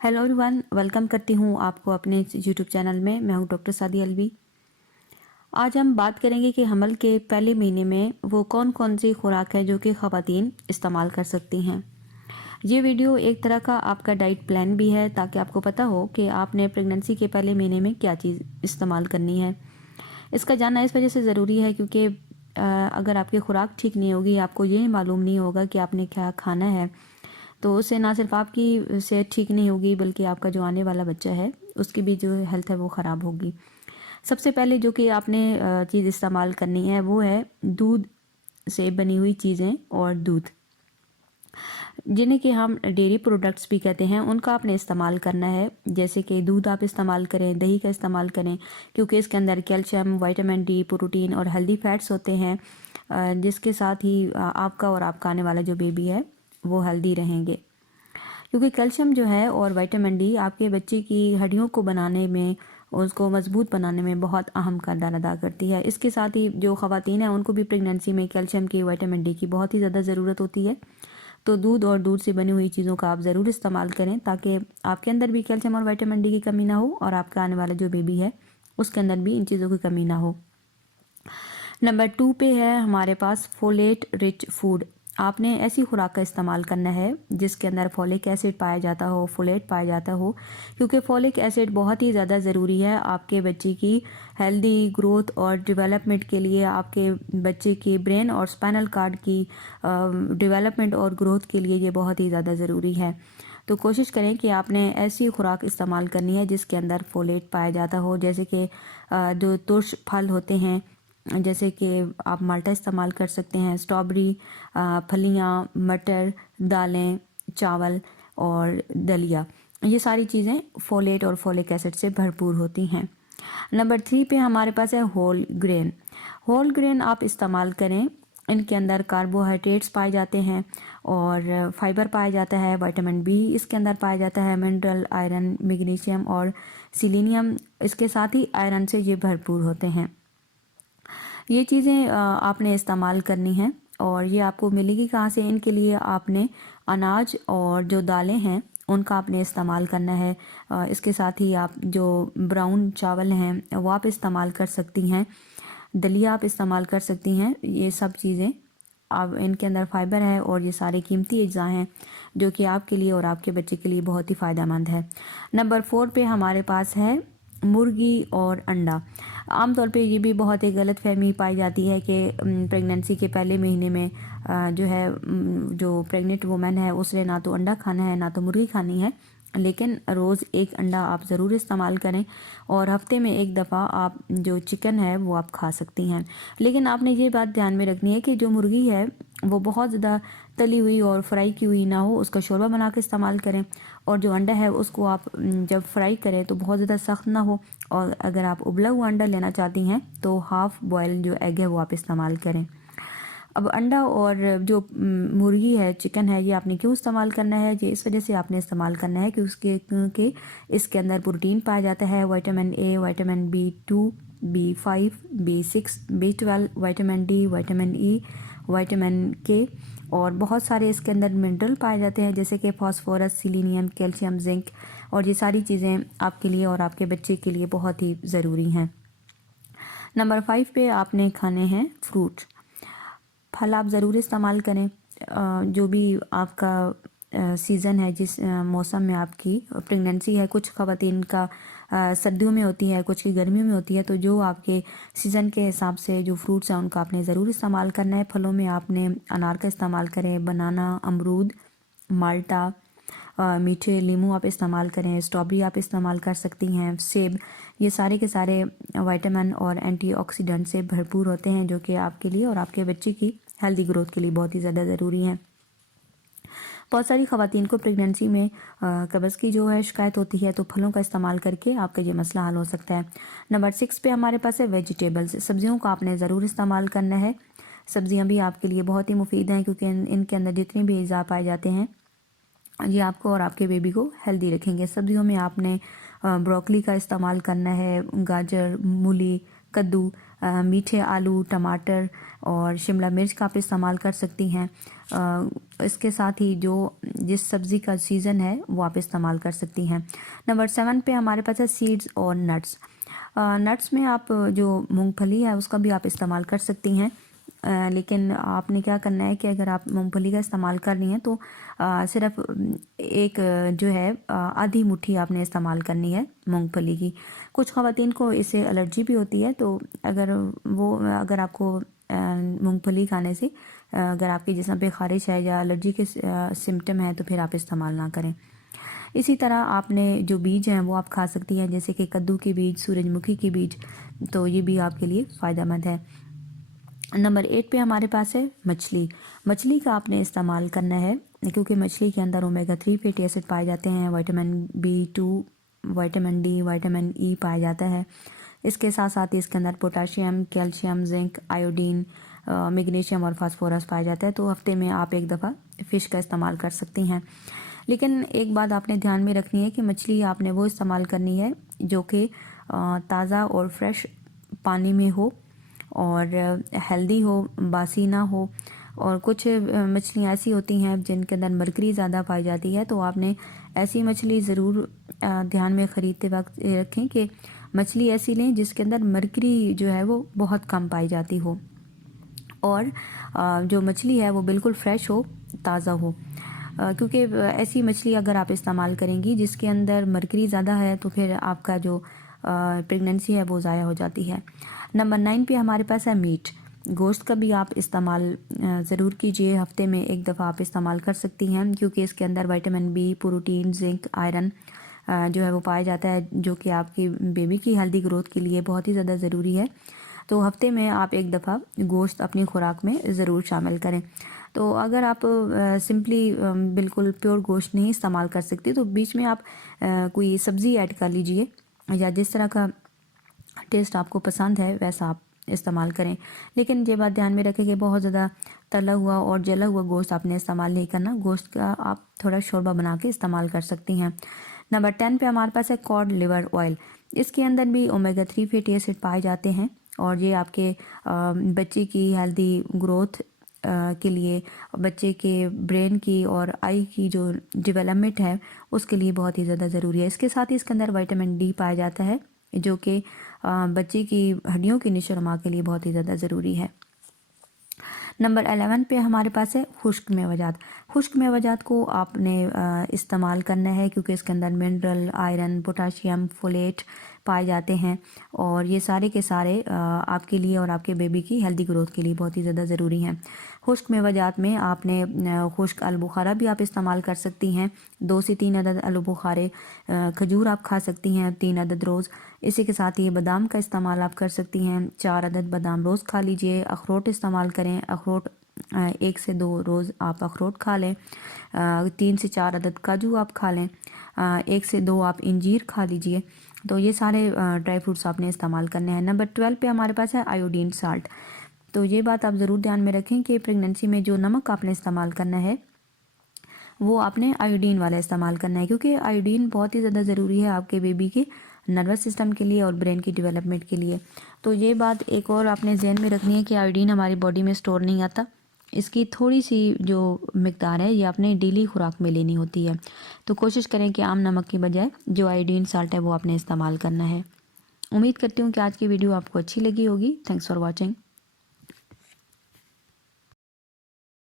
Hello everyone, welcome करती हूँ आपको अपने यूट्यूब चैनल में। मैं हूँ डॉक्टर सादी अलवी। आज हम बात करेंगे कि हमल के पहले महीने में वो कौन कौन सी खुराक है जो कि ख़वातीन इस्तेमाल कर सकती हैं। ये वीडियो एक तरह का आपका डाइट प्लान भी है ताकि आपको पता हो कि आपने प्रेगनेंसी के पहले महीने में क्या चीज़ इस्तेमाल करनी है। इसका जानना इस वजह से ज़रूरी है क्योंकि अगर आपकी खुराक ठीक नहीं होगी, आपको ये मालूम नहीं होगा कि आपने क्या खाना है, तो उससे ना सिर्फ आपकी सेहत ठीक नहीं होगी बल्कि आपका जो आने वाला बच्चा है उसकी भी जो हेल्थ है वो ख़राब होगी। सबसे पहले जो कि आपने चीज़ इस्तेमाल करनी है वो है दूध से बनी हुई चीज़ें और दूध, जिन्हें कि हम डेयरी प्रोडक्ट्स भी कहते हैं, उनका आपने इस्तेमाल करना है। जैसे कि दूध आप इस्तेमाल करें, दही का इस्तेमाल करें, क्योंकि इसके अंदर कैल्शियम, विटामिन डी, प्रोटीन और हेल्दी फैट्स होते हैं, जिसके साथ ही आपका और आपका आने वाला जो बेबी है वो हेल्दी रहेंगे। क्योंकि कैल्शियम जो है और विटामिन डी आपके बच्चे की हड्डियों को बनाने में, उसको मजबूत बनाने में बहुत अहम किरदार अदा करती है। इसके साथ ही जो ख़वातीन हैं उनको भी प्रेगनेंसी में कैल्शियम की, विटामिन डी की बहुत ही ज़्यादा ज़रूरत होती है। तो दूध और दूध से बनी हुई चीज़ों का आप ज़रूर इस्तेमाल करें ताकि आपके अंदर भी कैल्शियम और विटामिन डी की कमी ना हो और आपका आने वाला जो बेबी है उसके अंदर भी इन चीज़ों की कमी ना हो। नंबर 2 पे है हमारे पास फोलेट रिच फूड। आपने ऐसी खुराक का इस्तेमाल करना है जिसके अंदर फोलिक एसिड पाया जाता हो, फोलेट पाया जाता हो, क्योंकि फोलिक एसिड बहुत ही ज़्यादा ज़रूरी है आपके बच्चे की हेल्दी ग्रोथ और डेवलपमेंट के लिए, आपके बच्चे की ब्रेन और स्पाइनल कार्ड की डेवलपमेंट और ग्रोथ के लिए ये बहुत ही ज़्यादा ज़रूरी है। तो कोशिश करें कि आपने ऐसी खुराक इस्तेमाल करनी है जिसके अंदर फोलेट पाया जाता हो, जैसे कि जो तुर्श फल होते हैं, जैसे कि आप माल्टा इस्तेमाल कर सकते हैं, स्ट्रॉबेरी, फलियाँ, मटर, दालें, चावल और दलिया। ये सारी चीज़ें फोलेट और फोलिक एसिड से भरपूर होती हैं। नंबर 3 पे हमारे पास है होल ग्रेन। होल ग्रेन आप इस्तेमाल करें, इनके अंदर कार्बोहाइड्रेट्स पाए जाते हैं और फाइबर पाया जाता है, विटामिन बी इसके अंदर पाया जाता है, मिनरल, आयरन, मैग्नीशियम और सिलीनियम, इसके साथ ही आयरन से ये भरपूर होते हैं। ये चीज़ें आपने इस्तेमाल करनी हैं और ये आपको मिलेगी कहाँ से? इनके लिए आपने अनाज और जो दालें हैं उनका आपने इस्तेमाल करना है। इसके साथ ही आप जो ब्राउन चावल हैं वो आप इस्तेमाल कर सकती हैं, दलिया आप इस्तेमाल कर सकती हैं। ये सब चीज़ें आप, इनके अंदर फाइबर है और ये सारे कीमती अज्जा हैं जो कि आपके लिए और आपके बच्चे के लिए बहुत ही फ़ायदेमंद है। नंबर 4 पे हमारे पास है मुर्गी और अंडा। आमतौर पे ये भी बहुत एक गलत फहमी पाई जाती है कि प्रेगनेंसी के पहले महीने में जो है जो प्रेग्नेंट वुमेन है उसने ना तो अंडा खाना है ना तो मुर्गी खानी है, लेकिन रोज़ एक अंडा आप ज़रूर इस्तेमाल करें और हफ्ते में एक दफ़ा आप जो चिकन है वो आप खा सकती हैं। लेकिन आपने ये बात ध्यान में रखनी है कि जो मुर्गी है वो बहुत ज़्यादा तली हुई और फ्राई की हुई ना हो, उसका शोरबा बना के इस्तेमाल करें। और जो अंडा है उसको आप जब फ्राई करें तो बहुत ज़्यादा सख्त ना हो, और अगर आप उबला हुआ अंडा लेना चाहती हैं तो हाफ़ बॉयल जो एग है वो आप इस्तेमाल करें। अब अंडा और जो मुर्गी है, चिकन है, ये आपने क्यों इस्तेमाल करना है? ये इस वजह से आपने इस्तेमाल करना है क्योंकि इसके अंदर प्रोटीन पाया जाता है, vitamin A, vitamin B2, B5, B6, B12, vitamin D, vitamin E, vitamin के और बहुत सारे इसके अंदर मिनरल पाए जाते हैं जैसे कि फास्फोरस, सिलीनियम, कैल्शियम, जिंक, और ये सारी चीज़ें आपके लिए और आपके बच्चे के लिए बहुत ही ज़रूरी हैं। नंबर 5 पे आपने खाने हैं फ्रूट। फल आप ज़रूर इस्तेमाल करें। जो भी आपका सीज़न है, जिस मौसम में आपकी प्रेगनेंसी है, कुछ ख़वातीन का सर्दियों में होती है, कुछ की गर्मियों में होती है, तो जो आपके सीज़न के हिसाब से जो फ्रूट्स हैं उनका आपने ज़रूर इस्तेमाल करना है। फलों में आपने अनार का इस्तेमाल करें, बनाना, अमरूद, माल्टा, मीठे नींबू आप इस्तेमाल करें, स्ट्रॉबेरी आप इस्तेमाल कर सकती हैं, सेब, ये सारे के सारे विटामिन और एंटीऑक्सीडेंट से भरपूर होते हैं जो कि आपके लिए और आपके बच्चे की हेल्दी ग्रोथ के लिए बहुत ही ज़्यादा ज़रूरी हैं। बहुत सारी ख़वातीन को प्रेगनेंसी में कब्ज़ की जो है शिकायत होती है, तो फलों का इस्तेमाल करके आपका ये मसला हल हो सकता है। नंबर 6 पे हमारे पास है वेजिटेबल्स। सब्जियों का आपने ज़रूर इस्तेमाल करना है। सब्जियां भी आपके लिए बहुत ही मुफीद हैं क्योंकि इनके अंदर जितने भी अज़ा पाए जाते हैं ये आपको और आपके बेबी को हेल्दी रखेंगे। सब्जियों में आपने ब्रोकली का इस्तेमाल करना है, गाजर, मूली, कद्दू, मीठे आलू, टमाटर और शिमला मिर्च का आप इस्तेमाल कर सकती हैं। इसके साथ ही जो जिस सब्ज़ी का सीज़न है वो आप इस्तेमाल कर सकती हैं। नंबर 7 पे हमारे पास है सीड्स और नट्स। नट्स में आप जो मूंगफली है उसका भी आप इस्तेमाल कर सकती हैं। लेकिन आपने क्या करना है कि अगर आप मूंगफली का इस्तेमाल कर रही हैं तो सिर्फ एक जो है आधी मुट्ठी आपने इस्तेमाल करनी है मूंगफली की। कुछ ख़वातीन को इससे एलर्जी भी होती है, तो अगर आपको मूंगफली खाने से अगर आपके जिस्म पे ख़ारिश है या एलर्जी के सिम्टम है तो फिर आप इस्तेमाल ना करें। इसी तरह आपने जो बीज हैं वो आप खा सकती हैं, जैसे कि कद्दू के बीज, सूरजमुखी के बीज, तो ये भी आपके लिए फ़ायदेमंद है। नंबर 8 पे हमारे पास है मछली। मछली का आपने इस्तेमाल करना है क्योंकि मछली के अंदर ओमेगा 3 फैटी एसिड पाए जाते हैं, vitamin B2, vitamin D, vitamin E पाया जाता है। इसके साथ साथ इसके अंदर potassium, calcium, zinc, iodine, magnesium और फास्फोरस पाया जाता है। तो हफ्ते में आप एक दफ़ा फ़िश का इस्तेमाल कर सकती हैं। लेकिन एक बात आपने ध्यान में रखनी है कि मछली आपने वो इस्तेमाल करनी है जो कि ताज़ा और फ्रेश पानी में हो और हेल्दी हो, बासी ना हो। और कुछ मछलियाँ ऐसी होती हैं जिनके अंदर मरकरी ज़्यादा पाई जाती है, तो आपने ऐसी मछली ज़रूर ध्यान में ख़रीदते वक्त रखें कि मछली ऐसी लें जिसके अंदर मरकरी जो है वो बहुत कम पाई जाती हो और जो मछली है वो बिल्कुल फ्रेश हो, ताज़ा हो। क्योंकि ऐसी मछली अगर आप इस्तेमाल करेंगी जिसके अंदर मरकरी ज़्यादा है तो फिर आपका जो प्रेगनेंसी है वो ज़ाया हो जाती है। नंबर 9 पे हमारे पास है मीट। गोश्त का भी आप इस्तेमाल ज़रूर कीजिए, हफ्ते में एक दफ़ा आप इस्तेमाल कर सकती हैं क्योंकि इसके अंदर vitamin B, protein, zinc, iron जो है वो पाया जाता है, जो कि आपकी बेबी की हेल्दी ग्रोथ के लिए बहुत ही ज़्यादा ज़रूरी है। तो हफ्ते में आप एक दफ़ा गोश्त अपनी खुराक में ज़रूर शामिल करें। तो अगर आप सिंपली बिल्कुल प्योर गोश्त नहीं इस्तेमाल कर सकती तो बीच में आप कोई सब्ज़ी ऐड कर लीजिए या जिस तरह का टेस्ट आपको पसंद है वैसा आप इस्तेमाल करें। लेकिन ये बात ध्यान में रखें कि बहुत ज़्यादा तला हुआ और जला हुआ गोश्त आपने इस्तेमाल नहीं करना। गोश्त का आप थोड़ा शोरबा बना के इस्तेमाल कर सकती हैं। नंबर 10 पे हमारे पास है कॉड लिवर ऑयल। इसके अंदर भी ओमेगा 3 फैटी एसिड पाए जाते हैं और ये आपके बच्चे की हेल्दी ग्रोथ के लिए, बच्चे के ब्रेन की और आई की जो डेवलपमेंट है उसके लिए बहुत ही ज़्यादा ज़रूरी है। इसके साथ ही इसके अंदर विटामिन D पाया जाता है जो कि बच्चे की हड्डियों की नशोनुमा के लिए बहुत ही ज़्यादा ज़रूरी है। नंबर 11 पे हमारे पास है खुश्क मेवाजात। खुश्क मेवाजात को आपने इस्तेमाल करना है क्योंकि इसके अंदर मिनरल, आयरन, पोटाशियम, फोलेट पाए जाते हैं और ये सारे के सारे आपके लिए और आपके बेबी की हेल्दी ग्रोथ के लिए बहुत ही ज़्यादा ज़रूरी हैं। खुश्क मेवाजात में आपने खुश्क आलू बुखारा भी आप इस्तेमाल कर सकती हैं, 2 से 3 अदद आलू बुखारे। खजूर आप खा सकती हैं 3 अदद रोज़। इसी के साथ ही बादाम का इस्तेमाल आप कर सकती हैं, 4 अदद बादाम रोज़ खा लीजिए। अखरोट इस्तेमाल करें, अखरोट 1 से 2 रोज़ आप अखरोट खा लें। 3 से 4 अदद काजू आप खा लें। 1 से 2 आप इंजीर खा लीजिए। तो ये सारे ड्राई फ्रूट्स आपने इस्तेमाल करने हैं। नंबर 12 पे हमारे पास है आयोडीन साल्ट। तो ये बात आप ज़रूर ध्यान में रखें कि प्रेगनेंसी में जो नमक आपने इस्तेमाल करना है वो आपने आयोडीन वाला इस्तेमाल करना है क्योंकि आयोडीन बहुत ही ज़्यादा ज़रूरी है आपके बेबी के नर्वस सिस्टम के लिए और ब्रेन की डेवलपमेंट के लिए। तो ये बात एक और आपने जहन में रखनी है कि आयोडीन हमारी बॉडी में स्टोर नहीं आता, इसकी थोड़ी सी जो मिकदार है ये आपने डेली खुराक में लेनी होती है। तो कोशिश करें कि आम नमक की बजाय जो आयोडीन साल्ट है वो आपने इस्तेमाल करना है। उम्मीद करती हूँ कि आज की वीडियो आपको अच्छी लगी होगी। Thanks for watching.